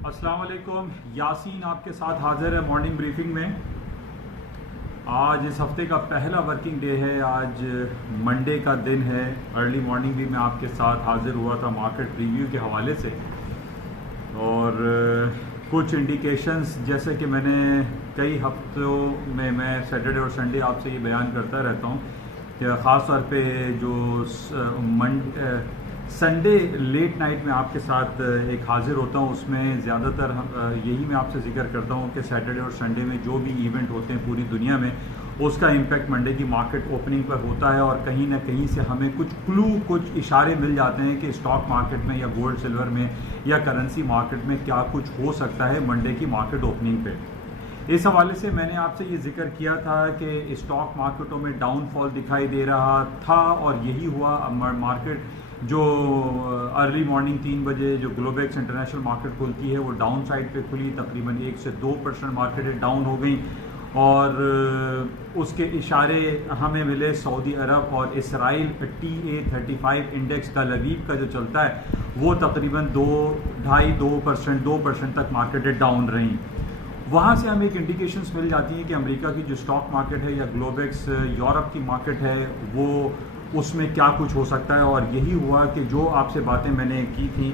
अस्सलाम वालेकुम। यासीन आपके साथ हाजिर है मॉर्निंग ब्रीफिंग में। आज इस हफ्ते का पहला वर्किंग डे है। आज मंडे का दिन है। अर्ली मॉर्निंग भी मैं आपके साथ हाजिर हुआ था मार्केट रिव्यू के हवाले से, और कुछ इंडिकेशंस जैसे कि मैंने कई हफ्तों में मैं सैटरडे और संडे आपसे ये बयान करता रहता हूँ कि ख़ास तौर पे जो संडे लेट नाइट में आपके साथ एक हाजिर होता हूँ, उसमें ज़्यादातर यही मैं आपसे जिक्र करता हूँ कि सैटरडे और संडे में जो भी इवेंट होते हैं पूरी दुनिया में, उसका इम्पैक्ट मंडे की मार्केट ओपनिंग पर होता है। और कहीं ना कहीं से हमें कुछ क्लू, कुछ इशारे मिल जाते हैं कि स्टॉक मार्केट में या गोल्ड सिल्वर में या करेंसी मार्केट में क्या कुछ हो सकता है मंडे की मार्केट ओपनिंग पे। इस हवाले से मैंने आपसे ये जिक्र किया था कि स्टॉक मार्केटों में डाउनफॉल दिखाई दे रहा था, और यही हुआ। मार्केट जो अर्ली मॉर्निंग 3 बजे जो ग्लोबेक्स इंटरनेशनल मार्केट खुलती है वो डाउन साइड पे खुली, तकरीबन 1 से 2% मार्केट डाउन हो गई। और उसके इशारे हमें मिले सऊदी अरब और इसराइल। TA35 इंडेक्स तल अवीव का जो चलता है वो तकरीबन 2% तक मार्केटें डाउन रही। वहाँ से हमें एक इंडिकेशंस मिल जाती हैं कि अमेरिका की जो स्टॉक मार्केट है या ग्लोबेक्स यूरोप की मार्केट है वो उसमें क्या कुछ हो सकता है। और यही हुआ कि जो आपसे बातें मैंने की थी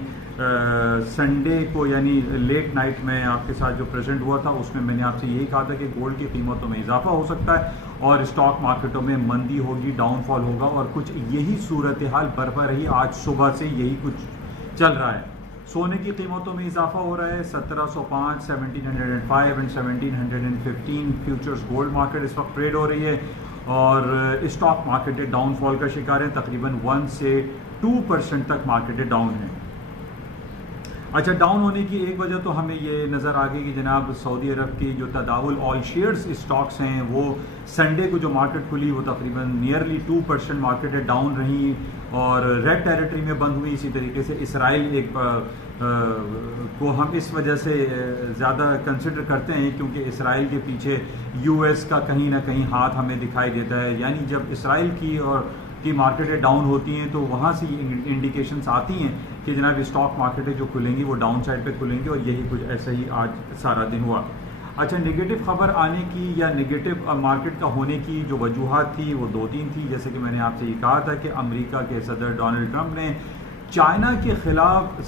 संडे को, यानी लेट नाइट में आपके साथ जो प्रेजेंट हुआ था, उसमें मैंने आपसे यही कहा था कि गोल्ड की कीमतों में इजाफा हो सकता है और स्टॉक मार्केटों में मंदी होगी, डाउनफॉल होगा। और कुछ यही सूरत हाल बरपा रही। आज सुबह से यही कुछ चल रहा है। सोने की कीमतों में इजाफा हो रहा है। 1705, 1705 एंड 1715 फ्यूचर्स गोल्ड मार्केट इस वक्त ट्रेड हो रही है। और स्टॉक मार्केट डाउनफॉल का शिकार है, तकरीबन 1 से 2% तक मार्केट डाउन है। अच्छा, डाउन होने की एक वजह तो हमें ये नज़र आ गई कि जनाब सऊदी अरब की जो तदावुल ऑल शेयर्स स्टॉक्स हैं वो संडे को जो मार्केट खुली वो तकरीबन नियरली 2% मार्केट डाउन रही और रेड टेरिटरी में बंद हुई। इसी तरीके से इसराइल को हम इस वजह से ज़्यादा कंसिडर करते हैं क्योंकि इसराइल के पीछे US का कहीं ना कहीं हाथ हमें दिखाई देता है। यानी जब इसराइल की मार्केटें डाउन होती हैं तो वहाँ से ये इंडिकेशंस आती हैं कि जनाब स्टॉक मार्केटें जो खुलेंगी वो डाउन साइड पे खुलेंगी, और यही कुछ ऐसा ही आज सारा दिन हुआ। अच्छा, नेगेटिव खबर आने की या नेगेटिव मार्केट का होने की जो वजूहात थी वो 2-3 थी। जैसे कि मैंने आपसे ये कहा था कि अमेरिका के सदर डोनाल्ड ट्रंप ने चाइना के खिलाफ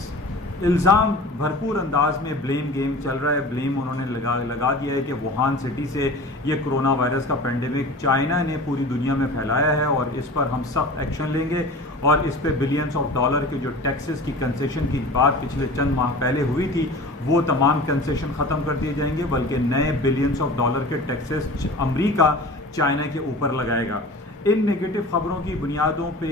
इल्ज़ाम भरपूर अंदाज में ब्लेम गेम चल रहा है। ब्लेम उन्होंने लगा दिया है कि वुहान सिटी से ये कोरोना वायरस का पेंडेमिक चाइना ने पूरी दुनिया में फैलाया है और इस पर हम सख्त एक्शन लेंगे। और इस पे बिलियंस ऑफ डॉलर के जो टैक्सेस की कंसेशन की बात पिछले चंद माह पहले हुई थी वो तमाम कंसेशन ख़त्म कर दिए जाएंगे, बल्कि नए बिलियंस ऑफ डॉलर के टैक्सेस अमेरिका चाइना के ऊपर लगाएगा। इन नेगेटिव खबरों की बुनियादों पे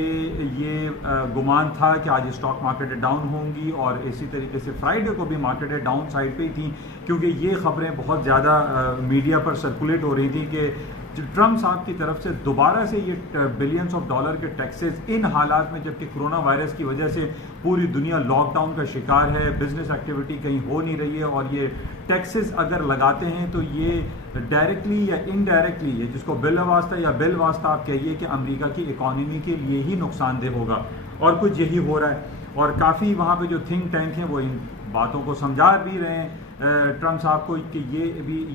ये गुमान था कि आज स्टॉक मार्केटें डाउन होंगी, और इसी तरीके से फ्राइडे को भी मार्केटें डाउन साइड पे ही थी क्योंकि ये खबरें बहुत ज़्यादा मीडिया पर सर्कुलेट हो रही थी कि ट्रंप साहब की तरफ से दोबारा से ये बिलियंस ऑफ डॉलर के टैक्सेस इन हालात में, जबकि कोरोना वायरस की वजह से पूरी दुनिया लॉकडाउन का शिकार है, बिजनेस एक्टिविटी कहीं हो नहीं रही है, और ये टैक्सेस अगर लगाते हैं तो ये डायरेक्टली या इनडायरेक्टली, ये जिसको बिल वास्ता या बिल वास्ता आप कहिए, कि अमेरिका की इकॉनमी के लिए ही नुकसानदेह होगा। और कुछ यही हो रहा है, और काफ़ी वहाँ पे जो थिंक टैंक हैं वो इन बातों को समझा भी रहे हैं ट्रंप साहब को कि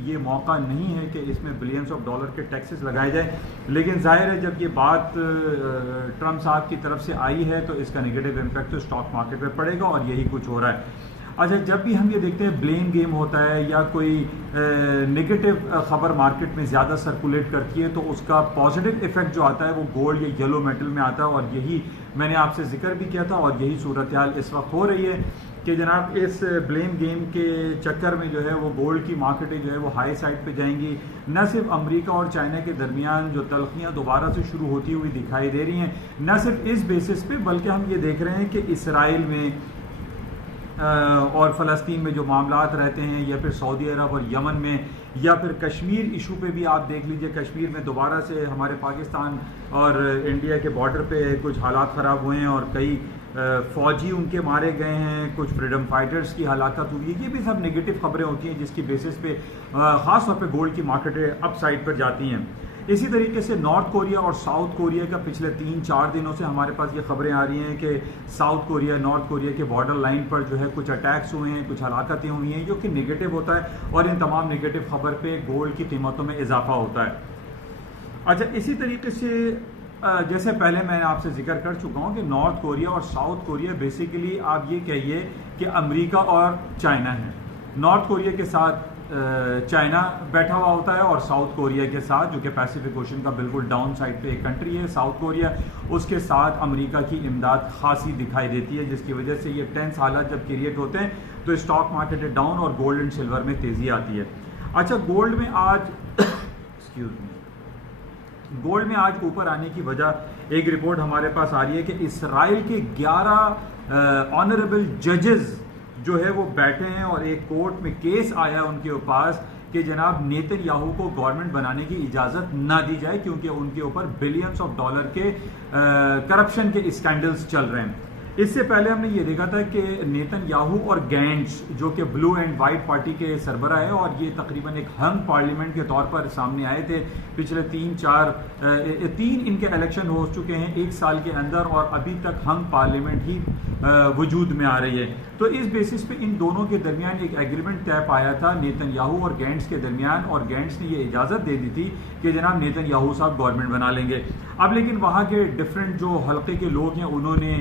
ये मौका नहीं है कि इसमें बिलियंस ऑफ डॉलर के टैक्सेस लगाए जाए। लेकिन जाहिर है जब ये बात ट्रंप साहब की तरफ से आई है तो इसका नेगेटिव इम्पैक्ट तो स्टॉक मार्केट पे पड़ेगा, और यही कुछ हो रहा है। अच्छा, जब भी हम ये देखते हैं ब्लेम गेम होता है या कोई नेगेटिव खबर मार्केट में ज़्यादा सर्कुलेट करती है तो उसका पॉजिटिव इफेक्ट जो आता है वो गोल्ड या येलो मेटल में आता है, और यही मैंने आपसे जिक्र भी किया था, और यही सूरत हाल इस वक्त हो रही है कि जनाब इस ब्लेम गेम के चक्कर में जो है वो गोल्ड की मार्केटें जो है वो हाई साइड पे जाएंगी। न सिर्फ अमेरिका और चाइना के दरमियान जो तल्खियाँ दोबारा से शुरू होती हुई दिखाई दे रही हैं, न सिर्फ इस बेसिस पे, बल्कि हम ये देख रहे हैं कि इसराइल में और फ़लस्तीन में जो मामलात रहते हैं, या फिर सऊदी अरब और यमन में, या फिर कश्मीर इशू पे भी आप देख लीजिए। कश्मीर में दोबारा से हमारे पाकिस्तान और इंडिया के बॉर्डर पे कुछ हालात ख़राब हुए हैं और कई फ़ौजी उनके मारे गए हैं, कुछ फ्रीडम फाइटर्स की हलाकत हुई है। ये भी सब नेगेटिव खबरें होती हैं जिसकी बेसिस पे ख़ास तौर पे गोल्ड की मार्केटें अप साइड पर जाती हैं। इसी तरीके से नॉर्थ कोरिया और साउथ कोरिया का पिछले 3-4 दिनों से हमारे पास ये खबरें आ रही हैं कि साउथ कोरिया नॉर्थ कोरिया के बॉर्डर लाइन पर जो है कुछ अटैक्स हुए हैं, कुछ हलाकतें हुई हैं, जो कि नेगेटिव होता है और इन तमाम नेगेटिव खबर पे गोल्ड की कीमतों में इजाफा होता है। अच्छा, इसी तरीके से जैसे पहले मैंने आपसे जिक्र कर चुका हूँ कि नॉर्थ कोरिया और साउथ कोरिया बेसिकली आप ये कहिए कि अमेरिका और चाइना है। नॉर्थ कोरिया के साथ चाइना बैठा हुआ होता है और साउथ कोरिया के साथ, जो कि पैसिफिक ओशन का बिल्कुल डाउन साइड पे एक कंट्री है साउथ कोरिया, उसके साथ अमेरिका की इमदाद खासी दिखाई देती है, जिसकी वजह से ये टेंस हालात जब क्रिएट होते हैं तो स्टॉक मार्केट डाउन और गोल्ड एंड सिल्वर में तेजी आती है। अच्छा, गोल्ड में आज एक्सक्यूज मी, गोल्ड में आज ऊपर आने की वजह एक रिपोर्ट हमारे पास आ रही है कि इसराइल के 11 ऑनरेबल जजेस जो है वो बैठे हैं और एक कोर्ट में केस आया उनके पास कि जनाब नेतन्याहू को गवर्नमेंट बनाने की इजाजत ना दी जाए, क्योंकि उनके ऊपर बिलियंस ऑफ डॉलर के करप्शन के स्कैंडल्स चल रहे हैं। इससे पहले हमने ये देखा था कि नेतन्याहू और गैंट्स, जो कि ब्लू एंड वाइट पार्टी के सरबराह है और ये तकरीबन एक हंग पार्लियामेंट के तौर पर सामने आए थे, पिछले 3 इनके इलेक्शन हो चुके हैं 1 साल के अंदर और अभी तक हंग पार्लियामेंट ही वजूद में आ रही है। तो इस बेसिस पे इन दोनों के दरमियान एक एग्रीमेंट तय पाया था नेतन्याहू और गैंट्स के दरमियान, और गैंट्स ने ये इजाज़त दे दी थी कि जनाब नेतन्याहू साहब गवर्नमेंट बना लेंगे। अब लेकिन वहाँ के डिफरेंट जो हल्के के लोग हैं उन्होंने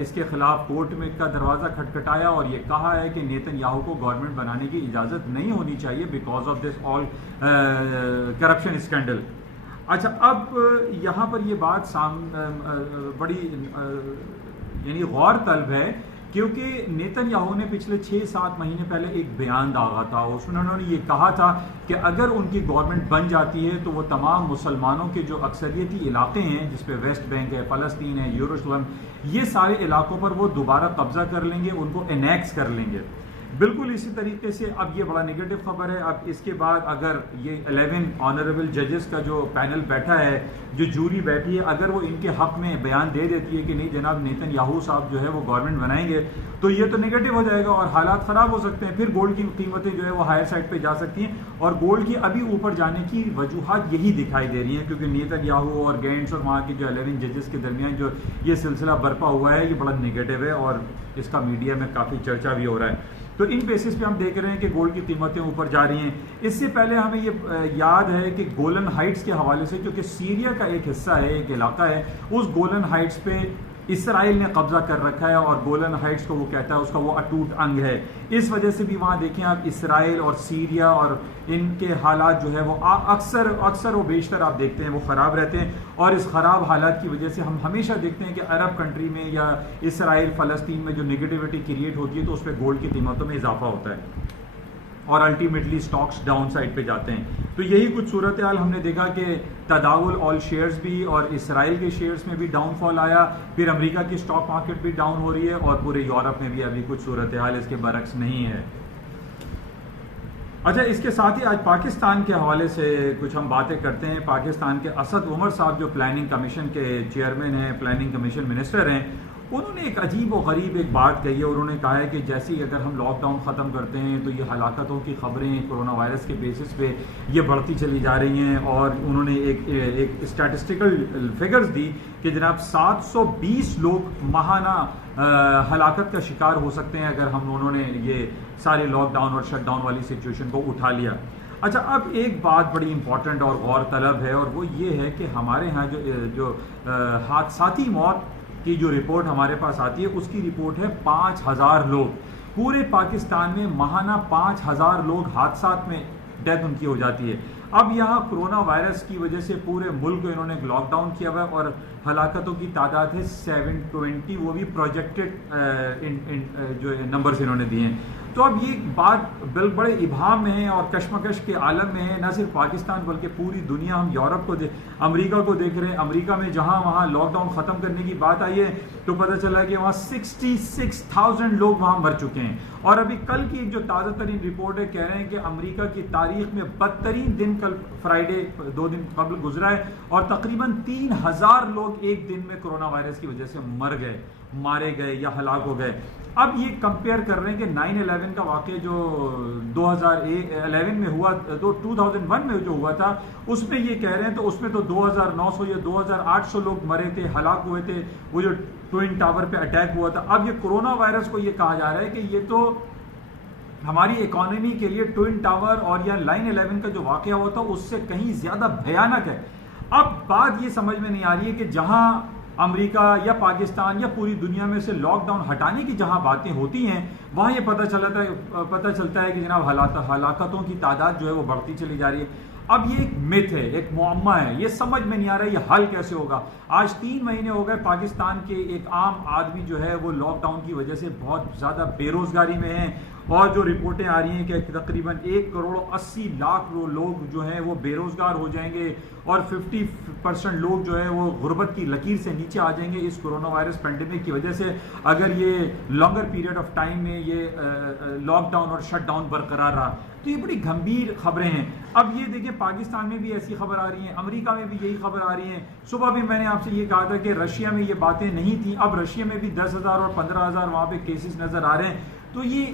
इसके खिलाफ कोर्ट में का दरवाज़ा खटखटाया और ये कहा है कि नेतन्याहू को गवर्नमेंट बनाने की इजाज़त नहीं होनी चाहिए because of this all corruption scandal. अच्छा, अब यहाँ पर ये बात बड़ी यानी गौर तलब है, क्योंकि नेतन्याहू ने पिछले 6-7 महीने पहले एक बयान दागा था, उसमें उन्होंने ये कहा था कि अगर उनकी गवर्नमेंट बन जाती है तो वो तमाम मुसलमानों के जो अक्सरियती इलाके हैं, जिसपे वेस्ट बैंक है, फ़लस्तीन है, यरूशलेम, ये सारे इलाकों पर वो दोबारा कब्जा कर लेंगे, उनको एनेक्स कर लेंगे। बिल्कुल इसी तरीके से अब ये बड़ा नेगेटिव खबर है। अब इसके बाद अगर ये 11 ऑनरेबल जजेस का जो पैनल बैठा है, जो जूरी बैठी है, अगर वो इनके हक में बयान दे देती है कि नहीं जनाब नेतन्याहू साहब जो है वो गवर्नमेंट बनाएंगे, तो ये तो नेगेटिव हो जाएगा और हालात ख़राब हो सकते हैं। फिर गोल्ड की कीमतें जो है वो हायर साइड पे जा सकती हैं और गोल्ड की अभी ऊपर जाने की वजूहत यही दिखाई दे रही हैं, क्योंकि नेतन्याहू और गैंट्स और वहाँ के जो 11 जजेस के दरमियान जो ये सिलसिला बरपा हुआ है, ये बड़ा नेगेटिव है और इसका मीडिया में काफ़ी चर्चा भी हो रहा है। तो इन बेसिस पे हम देख रहे हैं कि गोल्ड की कीमतें ऊपर जा रही हैं। इससे पहले हमें ये याद है कि गोलन हाइट्स के हवाले से, क्योंकि सीरिया का एक हिस्सा है, एक इलाका है, उस गोलन हाइट्स पे इसराइल ने कब्जा कर रखा है और गोलन हाइट्स को वो कहता है उसका वो अटूट अंग है। इस वजह से भी वहाँ देखें आप इसराइल और सीरिया और इनके हालात जो है वो अक्सर वो बेशतर आप देखते हैं वो ख़राब रहते हैं, और इस ख़राब हालात की वजह से हम हमेशा देखते हैं कि अरब कंट्री में या इसराइल फ़लस्तीन में जो नेगेटिविटी क्रिएट होती है तो उस पर गोल्ड की कीमतों में इजाफा होता है और अल्टीमेटली स्टॉक्स डाउन साइड पे जाते हैं। तो यही कुछ सूरत हाल हमने देखा कि तदावुल ऑल शेयर्स भी और इसराइल के शेयर्स में भी डाउनफॉल आया, फिर अमेरिका की स्टॉक मार्केट भी डाउन हो रही है और पूरे यूरोप में भी अभी कुछ सूरत हाल इसके बरक्स नहीं है। अच्छा, इसके साथ ही आज पाकिस्तान के हवाले से कुछ हम बातें करते हैं। पाकिस्तान के असद उमर साहब जो प्लानिंग कमीशन के चेयरमैन हैं, प्लानिंग कमीशन मिनिस्टर हैं, उन्होंने एक अजीब व गरीब एक बात कही है। उन्होंने कहा है कि जैसे ही अगर हम लॉकडाउन ख़त्म करते हैं तो ये हलाकतों की खबरें कोरोना वायरस के बेसिस पे ये बढ़ती चली जा रही हैं, और उन्होंने एक स्टैटिस्टिकल फिगर्स दी कि जनाब 720 लोग माहाना हलाकत का शिकार हो सकते हैं अगर उन्होंने ये सारे लॉकडाउन और शटडाउन वाली सिचुएशन को उठा लिया। अच्छा, अब एक बात बड़ी इंपॉर्टेंट और गौर तलब है, और वो ये है कि हमारे यहाँ जो हादसाती मौत की जो रिपोर्ट हमारे पास आती है उसकी रिपोर्ट है 5000 लोग। पूरे पाकिस्तान में माहाना 5000 लोग हादसात में डेथ उनकी हो जाती है। अब यहाँ कोरोना वायरस की वजह से पूरे मुल्क को इन्होंने लॉकडाउन किया हुआ है और हलाकतों की तादाद है 720, वो भी प्रोजेक्टेड जो नंबर्स इन्होंने दिए हैं। तो अब ये बात बड़े इबाम में है और कशमकश के आलम में है, न सिर्फ पाकिस्तान बल्कि पूरी दुनिया। हम यूरोप को अमेरिका को देख रहे हैं। अमेरिका में जहां वहां लॉकडाउन ख़त्म करने की बात आई है तो पता चला कि वहां 66,000 लोग वहां मर चुके हैं। और अभी कल की एक जो ताज़ा तरीन रिपोर्ट है, कह रहे हैं कि अमेरिका की तारीख में बदतरीन दिन कल फ्राइडे 2 दिन कबल गुजरा है और तकरीबन 3000 लोग एक दिन में कोरोना वायरस की वजह से मर गए, मारे गए या हलाक हो गए। अब ये कंपेयर कर रहे हैं कि 9/11 का वाक़या जो 2011 में हुआ, तो 2001 में जो हुआ था उसमें ये कह रहे हैं, तो उसमें तो 2900 या 2800 लोग मरे थे, हलाक हुए थे, वो जो ट्विन टावर पे अटैक हुआ था। अब ये कोरोना वायरस को ये कहा जा रहा है कि ये तो हमारी इकोनॉमी के लिए ट्विन टावर और या 9/11 का जो वाक़या हुआ था उससे कहीं ज्यादा भयानक है। अब बात ये समझ में नहीं आ रही है कि जहां अमेरिका या पाकिस्तान या पूरी दुनिया में से लॉकडाउन हटाने की जहां बातें होती हैं, वहां ये पता चलता है कि जनाब हलाकतों की तादाद जो है वो बढ़ती चली जा रही है। अब ये एक मिथ है, एक मुअम्मा है, ये समझ में नहीं आ रहा है ये हल कैसे होगा। आज 3 महीने हो गए, पाकिस्तान के एक आम आदमी जो है वो लॉकडाउन की वजह से बहुत ज़्यादा बेरोजगारी में है, और जो रिपोर्टें आ रही हैं कि तकरीबन 1,80,00,000 लोग जो हैं वो बेरोजगार हो जाएंगे और 50% लोग जो है वो गुर्बत की लकीर से नीचे आ जाएंगे इस कोरोना वायरस पेंडेमिक की वजह से, अगर ये लॉन्गर पीरियड ऑफ टाइम में ये लॉकडाउन और शटडाउन बरकरार रहा। तो ये बड़ी गंभीर खबरें हैं। अब ये देखिए पाकिस्तान में भी ऐसी खबर आ रही है, अमेरिका में भी यही खबर आ रही है। सुबह भी मैंने आपसे ये कहा था कि रशिया में ये बातें नहीं थी, अब रशिया में भी 10,000 और 15,000 वहाँ पे केसेस नजर आ रहे हैं। तो ये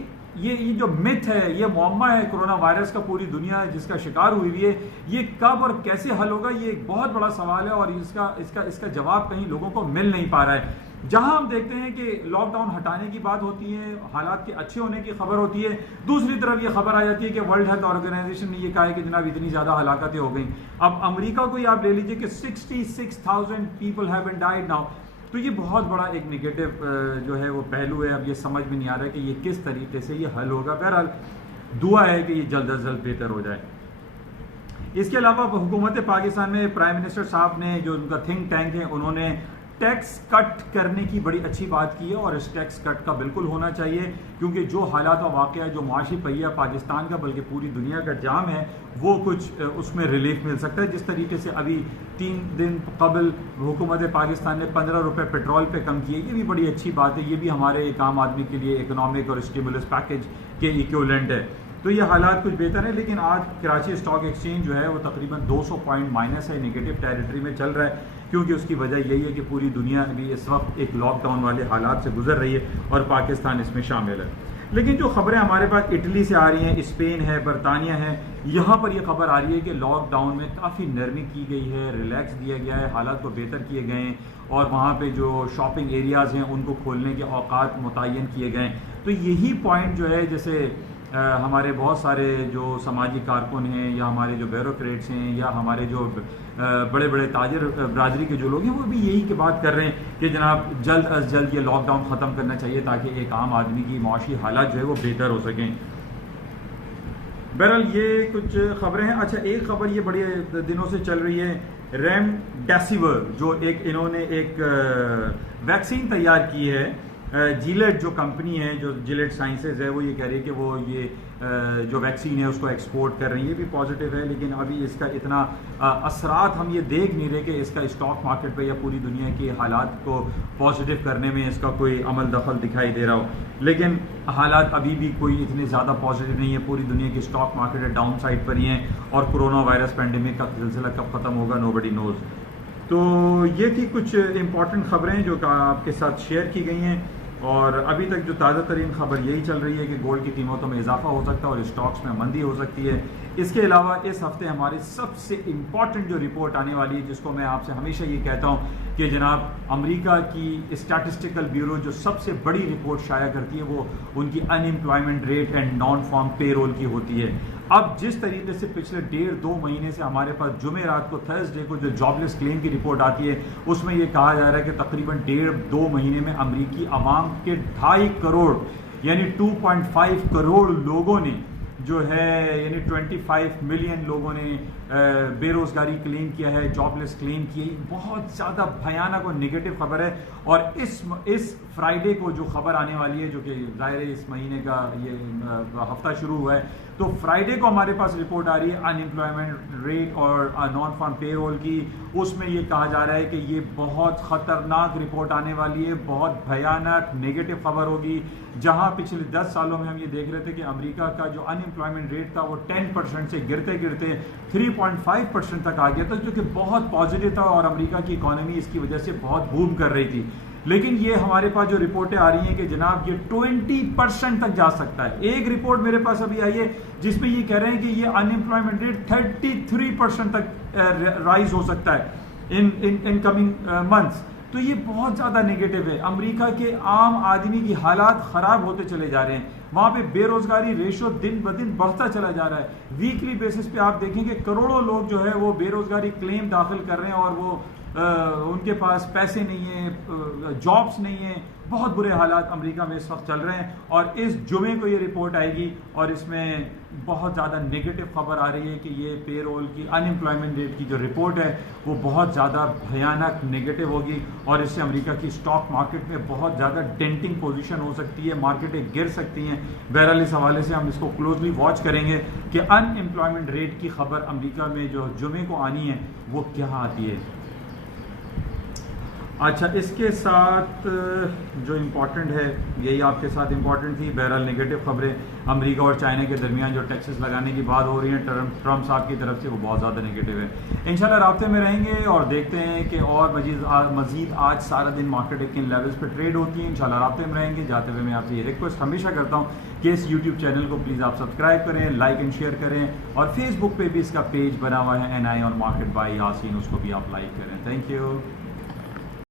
जो मिथ है, ये मुअम्मा है कोरोना वायरस का, पूरी दुनिया जिसका शिकार हुई हुई है, ये कब और कैसे हल होगा, ये एक बहुत बड़ा सवाल है और इसका जवाब कहीं लोगों को मिल नहीं पा रहा है। जहां हम देखते हैं कि लॉकडाउन हटाने की बात होती है, हालात के अच्छे होने की खबर होती है, दूसरी तरफ ये खबर आ जाती है कि वर्ल्ड हेल्थ ऑर्गेनाइजेशन ने ये कहा है कि जनाब इतनी ज्यादा हलाकतें हो गई। अब अमेरिका को ही आप ले लीजिए कि 66,000 people have been died now. तो ये बहुत बड़ा एक निगेटिव जो है वो पहलू है। अब ये समझ में नहीं आ रहा है कि ये किस तरीके से ये हल होगा। बहरहाल दुआ है कि ये जल्द अज जल्द बेहतर हो जाए। इसके अलावा हुकूमत पाकिस्तान में प्राइम मिनिस्टर साहब ने, जो उनका थिंक टैंक है, उन्होंने टैक्स कट करने की बड़ी अच्छी बात की है और इस टैक्स कट का बिल्कुल होना चाहिए, क्योंकि जो हालात और वाक़या जो माशी पहिया पाकिस्तान का बल्कि पूरी दुनिया का जाम है, वो कुछ उसमें रिलीफ मिल सकता है। जिस तरीके से अभी 3 दिन कबल हुकूमत पाकिस्तान ने 15 रुपये पेट्रोल पे कम किए, ये भी बड़ी अच्छी बात है। ये भी हमारे एक आम आदमी के लिए इकोनॉमिक और स्टिमुलस पैकेज के इक्विवेलेंट है। तो ये हालात कुछ बेहतर है, लेकिन आज कराची स्टॉक एक्सचेंज जो है वो तकरीबन 200 पॉइंट माइनस है, नेगेटिव टेरिटरी में चल रहा है, क्योंकि उसकी वजह यही है कि पूरी दुनिया अभी इस वक्त एक लॉकडाउन वाले हालात से गुजर रही है और पाकिस्तान इसमें शामिल है। लेकिन जो खबरें हमारे पास इटली से आ रही हैं, स्पेन है, बरतानिया है, यहाँ पर यह खबर आ रही है कि लॉकडाउन में काफ़ी नरमी की गई है, रिलैक्स दिया गया है, हालात को बेहतर किए गए हैं और वहाँ पे जो शॉपिंग एरियाज़ हैं उनको खोलने के औकात मुतय्यन किए गए हैं। तो यही पॉइंट जो है, जैसे हमारे बहुत सारे जो समाजी कारकुन हैं या हमारे जो ब्यूरोक्रेट्स हैं या हमारे जो बड़े बड़े ताजर बरादरी के जो लोग हैं, वो भी यही की बात कर रहे हैं कि जनाब जल्द अज जल्द ये लॉकडाउन ख़त्म करना चाहिए ताकि एक आम आदमी की माशी हालात जो है वो बेहतर हो सकें। बहरहाल ये कुछ खबरें हैं। अच्छा, एक खबर ये बड़े दिनों से चल रही है, रेमडेसिविर जो इन्होंने एक वैक्सीन तैयार की है। जिलेट जो कंपनी है, जो जिलेट साइंसेज है, वो ये कह रही है कि वो ये जो वैक्सीन है उसको एक्सपोर्ट कर रही है। ये भी पॉजिटिव है, लेकिन अभी इसका इतना असरात हम ये देख नहीं रहे कि इसका स्टॉक मार्केट पे या पूरी दुनिया के हालात को पॉजिटिव करने में इसका कोई अमल दखल दिखाई दे रहा हो। लेकिन हालात अभी भी कोई इतने ज़्यादा पॉजिटिव नहीं है, पूरी दुनिया की स्टॉक मार्केट डाउन साइड पर ही हैं और कोरोना वायरस पेंडेमिक का सिलसिला कब ख़त्म होगा नोबडी नोज। तो ये थी कुछ इंपॉर्टेंट खबरें जो आपके साथ शेयर की गई हैं, और अभी तक जो ताज़ा तरीन खबर यही चल रही है कि गोल्ड की कीमतों में इजाफा हो सकता है और स्टॉक्स में मंदी हो सकती है। इसके अलावा इस हफ्ते हमारी सबसे इम्पॉर्टेंट जो रिपोर्ट आने वाली है, जिसको मैं आपसे हमेशा ये कहता हूँ कि जनाब अमेरिका की स्टैटिस्टिकल ब्यूरो जो सबसे बड़ी रिपोर्ट शाया करती है, वो उनकी unemployment rate and non farm payroll की होती है। अब जिस तरीके से पिछले 1.5-2 महीने से हमारे पास जुमेरात को, थर्सडे को जो जॉबलेस क्लेम की रिपोर्ट आती है, उसमें यह कहा जा रहा है कि तकरीबन 1.5-2 महीने में अमेरिकी आवाम के 2.5 करोड़ यानी 2.5 करोड़ लोगों ने जो है यानी 25 मिलियन लोगों ने बेरोजगारी क्लेम किया है, जॉबलेस क्लेम किए। बहुत ज़्यादा भयानक और नेगेटिव खबर है। और इस फ्राइडे को जो खबर आने वाली है, जो कि ज़ाहिर है इस महीने का ये हफ्ता शुरू हुआ है, तो फ्राइडे को हमारे पास रिपोर्ट आ रही है अनएम्प्लॉयमेंट रेट और नॉन फार्म पेरोल की। उसमें ये कहा जा रहा है कि ये बहुत ख़तरनाक रिपोर्ट आने वाली है, बहुत भयानक नेगेटिव खबर होगी। जहां पिछले 10 सालों में हम ये देख रहे थे कि अमेरिका का जो अनएम्प्लॉयमेंट रेट था वो 10% से गिरते गिरते 3.5% तक आ गया था, जो कि बहुत पॉजिटिव था और अमेरिका की इकोनॉमी इसकी वजह से बहुत बूम कर रही थी। लेकिन ये हमारे पास जो रिपोर्टें आ रही हैं कि जनाब ये 20% तक जा सकता है। एक रिपोर्ट मेरे पास अभी आई है जिसमें ये कह रहे हैं कि ये अनएम्प्लॉयमेंट रेट 33% तक राइज हो सकता है इन कमिंग मंथ्स। तो ये बहुत ज़्यादा नेगेटिव है। अमेरिका के आम आदमी की हालात ख़राब होते चले जा रहे हैं। वहाँ पे बेरोजगारी रेशो दिन ब दिन बढ़ता चला जा रहा है। वीकली बेसिस पे आप देखेंगे करोड़ों लोग जो है वो बेरोजगारी क्लेम दाखिल कर रहे हैं और वो उनके पास पैसे नहीं है, जॉब्स नहीं है। बहुत बुरे हालात अमेरिका में इस वक्त चल रहे हैं और इस जुमे को ये रिपोर्ट आएगी और इसमें बहुत ज़्यादा नेगेटिव खबर आ रही है कि ये पेरोल की अनएम्प्लॉयमेंट रेट की जो रिपोर्ट है वो बहुत ज़्यादा भयानक नेगेटिव होगी और इससे अमेरिका की स्टॉक मार्केट में बहुत ज़्यादा डेंटिंग पोजीशन हो सकती है, मार्केटें गिर सकती हैं। बहरहाल इस हवाले से हम इसको क्लोजली वॉच करेंगे कि अनएम्प्लॉयमेंट रेट की खबर अमेरिका में जो जुमे को आनी है वो क्या आती है। अच्छा, इसके साथ जो इम्पोर्टेंट है यही आपके साथ इम्पोर्टेंट थी। बहरहाल नेगेटिव खबरें अमेरिका और चाइना के दरमियान जो टैक्सेस लगाने की बात हो रही है ट्रम्प साहब की तरफ से, वो बहुत ज़्यादा नेगेटिव है। इंशाल्लाह राब्ते में रहेंगे और देखते हैं कि और मज़ीद आज सारा दिन मार्केट किन लेवल्स पे ट्रेड होती है। इंशाल्लाह राब्ते में रहेंगे। जाते हुए मैं आपसे ये रिक्वेस्ट हमेशा करता हूँ कि इस यूट्यूब चैनल को प्लीज़ आप सब्सक्राइब करें, लाइक एंड शेयर करें और फेसबुक पर भी इसका पेज बना हुआ है NI और मार्केट बाय यासीन, उसको भी आप लाइक करें। Thank you.